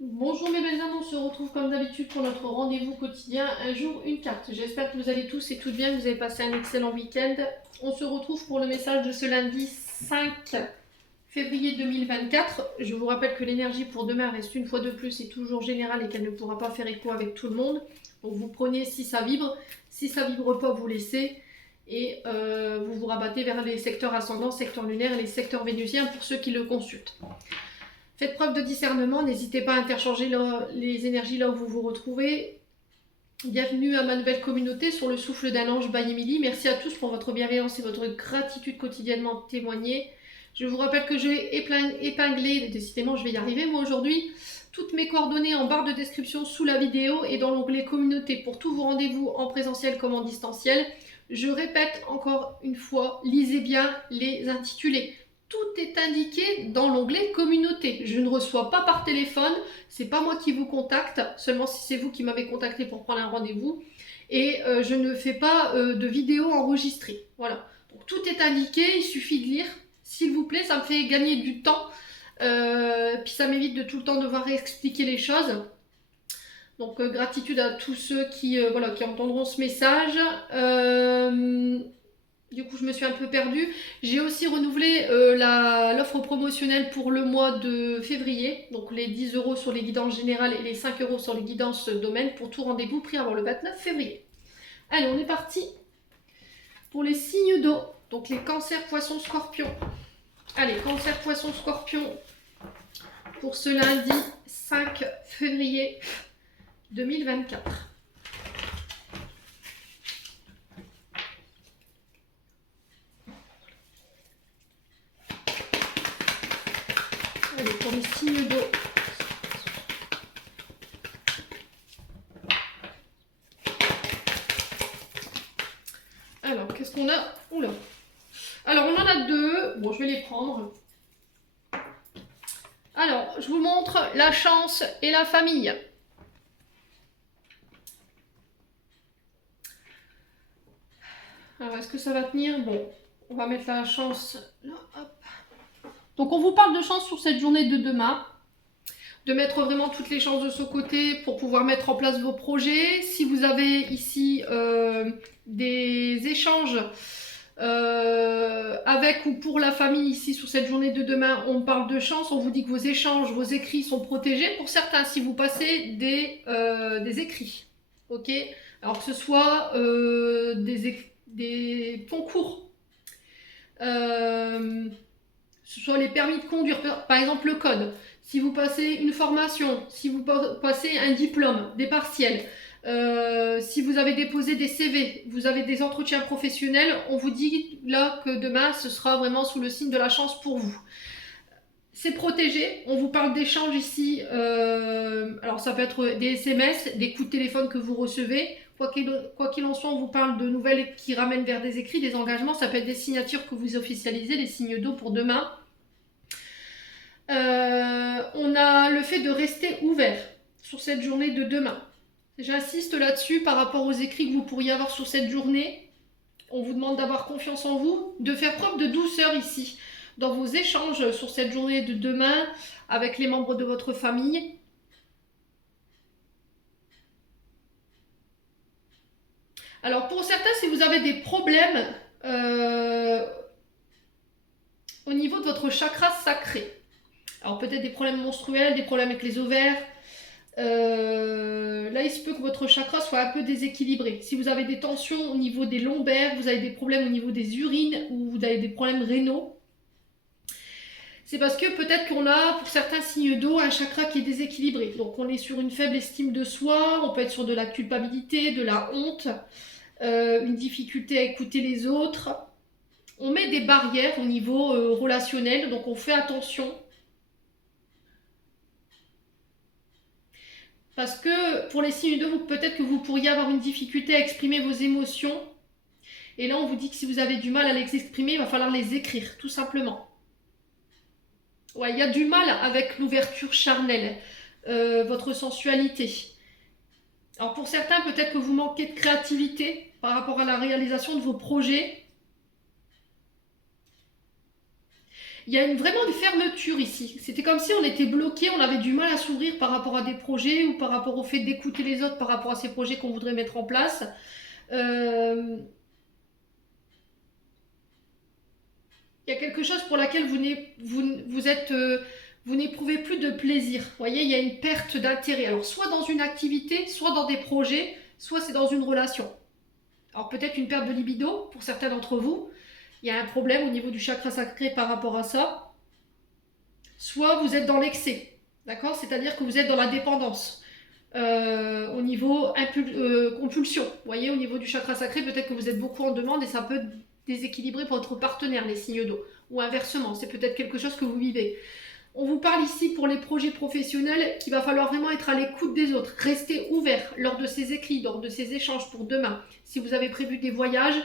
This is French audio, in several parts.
Bonjour mes belles âmes, on se retrouve comme d'habitude pour notre rendez-vous quotidien, un jour une carte. J'espère que vous allez tous et toutes bien, que vous avez passé un excellent week-end. On se retrouve pour le message de ce lundi 5 février 2024. Je vous rappelle que l'énergie pour demain reste une fois de plus et toujours générale et qu'elle ne pourra pas faire écho avec tout le monde. Donc vous prenez si ça vibre pas, vous laissez. Et vous vous rabattez vers les secteurs ascendants, secteurs lunaires et les secteurs vénusiens pour ceux qui le consultent. Faites preuve de discernement, n'hésitez pas à interchanger les énergies là où vous vous retrouvez. Bienvenue à ma nouvelle communauté sur le souffle d'un ange by Emily. Merci à tous pour votre bienveillance et votre gratitude quotidiennement témoignée. Je vous rappelle que je vais épingler, décidément je vais y arriver moi aujourd'hui, toutes mes coordonnées en barre de description sous la vidéo et dans l'onglet communauté pour tous vos rendez-vous en présentiel comme en distanciel. Je répète encore une fois, lisez bien les intitulés. Tout est indiqué dans l'onglet communauté. Je ne reçois pas par téléphone, c'est pas moi qui vous contacte, seulement si c'est vous qui m'avez contacté pour prendre un rendez-vous. Et je ne fais pas de vidéo enregistrée. Voilà. Donc tout est indiqué, il suffit de lire. S'il vous plaît, ça me fait gagner du temps. Puis ça m'évite de tout le temps devoir expliquer les choses. Donc gratitude à tous ceux qui entendront ce message. Du coup, je me suis un peu perdue. J'ai aussi renouvelé l'offre promotionnelle pour le mois de février. Donc les 10 € sur les guidances générales et les 5 € sur les guidances domaine pour tout rendez-vous pris avant le 29 février. Allez, on est parti pour les signes d'eau. Donc les cancers, poissons, scorpions. Allez, cancer, poissons, scorpions pour ce lundi 5 février 2024. Allez, pour les signes d'eau. Alors, qu'est-ce qu'on a? Oula. Alors, on en a deux. Bon, je vais les prendre. Alors, je vous montre la chance et la famille. Alors, est-ce que ça va tenir? Bon, on va mettre la chance là, hop. Donc, on vous parle de chance sur cette journée de demain. De mettre vraiment toutes les chances de ce côté pour pouvoir mettre en place vos projets. Si vous avez ici des échanges avec ou pour la famille ici sur cette journée de demain, on parle de chance, on vous dit que vos échanges, vos écrits sont protégés. Pour certains, si vous passez des écrits, ok, alors que ce soit des concours, ce soit les permis de conduire, par exemple le code, si vous passez une formation, si vous passez un diplôme, des partiels, si vous avez déposé des CV, vous avez des entretiens professionnels, on vous dit là que demain ce sera vraiment sous le signe de la chance pour vous. C'est protégé, on vous parle d'échanges ici, alors ça peut être des SMS, des coups de téléphone que vous recevez, quoi qu'il en soit, on vous parle de nouvelles qui ramènent vers des écrits, des engagements, ça peut être des signatures que vous officialisez, les signes d'eau pour demain. On a le fait de rester ouvert sur cette journée de demain. J'insiste là-dessus par rapport aux écrits que vous pourriez avoir sur cette journée. On vous demande d'avoir confiance en vous, de faire preuve de douceur ici dans vos échanges sur cette journée de demain avec les membres de votre famille. Alors pour certains, si vous avez des problèmes au niveau de votre chakra sacré, alors peut-être des problèmes menstruels, des problèmes avec les ovaires, là il se peut que votre chakra soit un peu déséquilibré. Si vous avez des tensions au niveau des lombaires, vous avez des problèmes au niveau des urines ou vous avez des problèmes rénaux, c'est parce que peut-être qu'on a pour certains signes d'eau un chakra qui est déséquilibré. Donc on est sur une faible estime de soi, on peut être sur de la culpabilité, de la honte, une difficulté à écouter les autres. On met des barrières au niveau relationnel, donc on fait attention. Parce que pour les signes d'eau, peut-être que vous pourriez avoir une difficulté à exprimer vos émotions. Et là, on vous dit que si vous avez du mal à les exprimer, il va falloir les écrire, tout simplement. Ouais, il y a du mal avec l'ouverture charnelle, votre sensualité. Alors pour certains, peut-être que vous manquez de créativité par rapport à la réalisation de vos projets. Il y a vraiment une fermeture ici. C'était comme si on était bloqué, on avait du mal à s'ouvrir par rapport à des projets ou par rapport au fait d'écouter les autres par rapport à ces projets qu'on voudrait mettre en place. Euh, il y a quelque chose pour laquelle vous n'éprouvez plus de plaisir. Vous voyez, il y a une perte d'intérêt. Alors, soit dans une activité, soit dans des projets, soit c'est dans une relation. Alors, peut-être une perte de libido pour certains d'entre vous. Il y a un problème au niveau du chakra sacré par rapport à ça. Soit vous êtes dans l'excès, d'accord? C'est-à-dire que vous êtes dans la dépendance. Au niveau compulsion. Vous voyez, au niveau du chakra sacré, peut-être que vous êtes beaucoup en demande et ça peut déséquilibrer pour votre partenaire, les signes d'eau. Ou inversement, c'est peut-être quelque chose que vous vivez. On vous parle ici pour les projets professionnels qu'il va falloir vraiment être à l'écoute des autres. Restez ouvert lors de ces écrits, lors de ces échanges pour demain. Si vous avez prévu des voyages,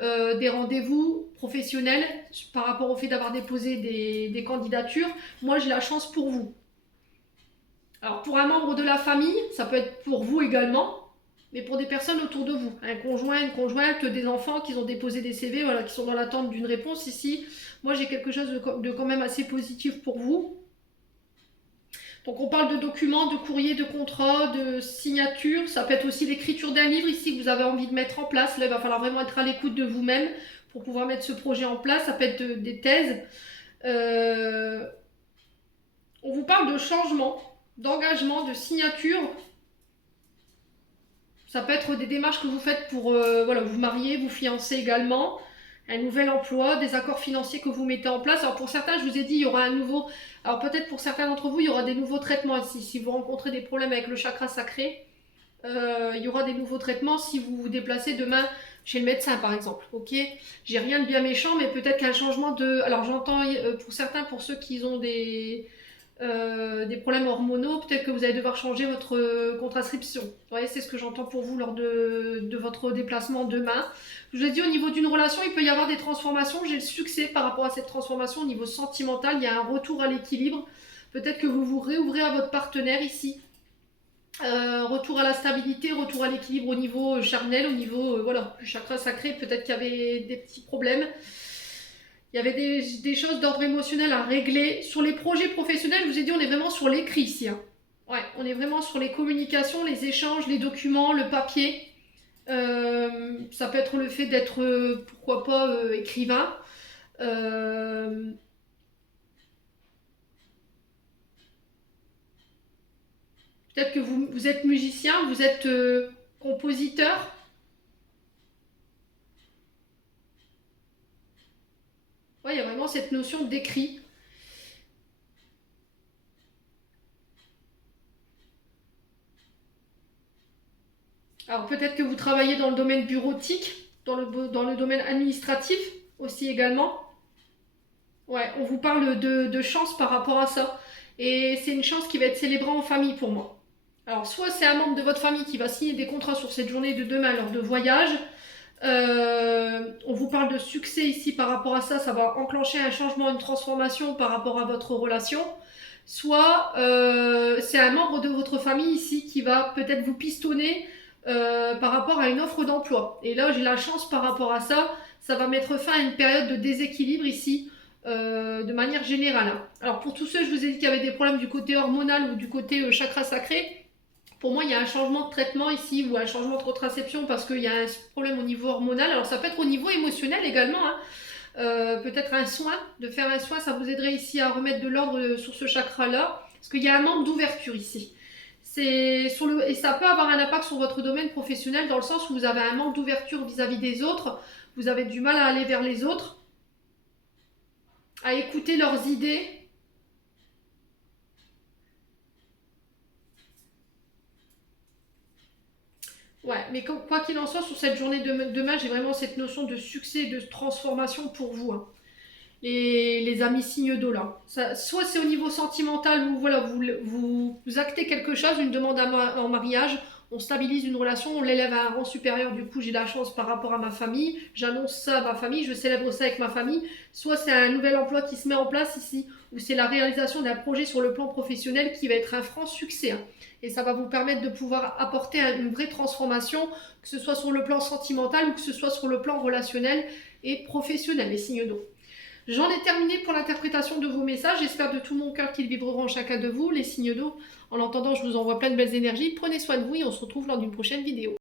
des rendez-vous professionnels par rapport au fait d'avoir déposé des candidatures, moi j'ai la chance pour vous. Alors pour un membre de la famille, ça peut être pour vous également, mais pour des personnes autour de vous, un conjoint, une conjointe, des enfants qui ont déposé des CV, voilà, qui sont dans l'attente d'une réponse ici. Moi j'ai quelque chose de quand même assez positif pour vous. Donc on parle de documents, de courriers, de contrats, de signatures. Ça peut être aussi l'écriture d'un livre ici que vous avez envie de mettre en place. Là il va falloir vraiment être à l'écoute de vous-même pour pouvoir mettre ce projet en place. Ça peut être des thèses. On vous parle de changement, d'engagement, de signature. Ça peut être des démarches que vous faites pour voilà, vous marier, vous fiancer également, un nouvel emploi, des accords financiers que vous mettez en place. Alors pour certains, je vous ai dit, il y aura un nouveau... Alors peut-être pour certains d'entre vous, il y aura des nouveaux traitements ici. Si vous rencontrez des problèmes avec le chakra sacré, il y aura des nouveaux traitements si vous vous déplacez demain chez le médecin par exemple. Ok, j'ai rien de bien méchant, mais peut-être qu'un changement de... Alors j'entends pour certains, pour ceux qui ont des problèmes hormonaux, peut-être que vous allez devoir changer votre contraception. Vous voyez, c'est ce que j'entends pour vous lors de votre déplacement demain. Je vous ai dit, au niveau d'une relation, il peut y avoir des transformations. J'ai le succès par rapport à cette transformation au niveau sentimental. Il y a un retour à l'équilibre. Peut-être que vous vous réouvrez à votre partenaire ici. Retour à la stabilité, retour à l'équilibre au niveau charnel, au niveau voilà, du chakra sacré. Peut-être qu'il y avait des petits problèmes. Il y avait des choses d'ordre émotionnel à régler. Sur les projets professionnels, je vous ai dit, on est vraiment sur l'écrit ici. Hein. Ouais, on est vraiment sur les communications, les échanges, les documents, le papier. Ça peut être le fait d'être, pourquoi pas, écrivain. Peut-être que vous êtes musicien, vous êtes compositeur. Ouais, il y a vraiment cette notion d'écrit. Alors peut-être que vous travaillez dans le domaine bureautique, dans le domaine administratif aussi également. Ouais, on vous parle de chance par rapport à ça. Et c'est une chance qui va être célébrée en famille pour moi. Alors soit c'est un membre de votre famille qui va signer des contrats sur cette journée de demain lors de voyage. On vous parle de succès ici par rapport à ça. Ça va enclencher un changement, une transformation par rapport à votre relation. Soit c'est un membre de votre famille ici qui va peut-être vous pistonner par rapport à une offre d'emploi. Et là, j'ai la chance par rapport à ça. Ça va mettre fin à une période de déséquilibre ici, de manière générale. Alors pour tous ceux, je vous ai dit qu'il y avait des problèmes du côté hormonal ou du côté chakra sacré. Pour moi, il y a un changement de traitement ici ou un changement de contraception parce qu'il y a un problème au niveau hormonal. Alors ça peut être au niveau émotionnel également. Hein. Peut-être un soin, de faire un soin, ça vous aiderait ici à remettre de l'ordre sur ce chakra-là. Parce qu'il y a un manque d'ouverture ici. Et ça peut avoir un impact sur votre domaine professionnel dans le sens où vous avez un manque d'ouverture vis-à-vis des autres. Vous avez du mal à aller vers les autres, à écouter leurs idées. Ouais, mais quoi qu'il en soit, sur cette journée de demain, j'ai vraiment cette notion de succès, de transformation pour vous. Hein. Les amis signes d'eau là. Soit c'est au niveau sentimental où voilà, vous actez quelque chose, une demande en mariage, on stabilise une relation, on l'élève à un rang supérieur, du coup j'ai la chance par rapport à ma famille, j'annonce ça à ma famille, je célèbre ça avec ma famille. Soit c'est un nouvel emploi qui se met en place ici, ou c'est la réalisation d'un projet sur le plan professionnel qui va être un franc succès. Hein. Et ça va vous permettre de pouvoir apporter une vraie transformation, que ce soit sur le plan sentimental ou que ce soit sur le plan relationnel et professionnel, les signes d'eau. J'en ai terminé pour l'interprétation de vos messages. J'espère de tout mon cœur qu'ils vibreront en chacun de vous, les signes d'eau. En l'entendant, je vous envoie plein de belles énergies. Prenez soin de vous et on se retrouve lors d'une prochaine vidéo.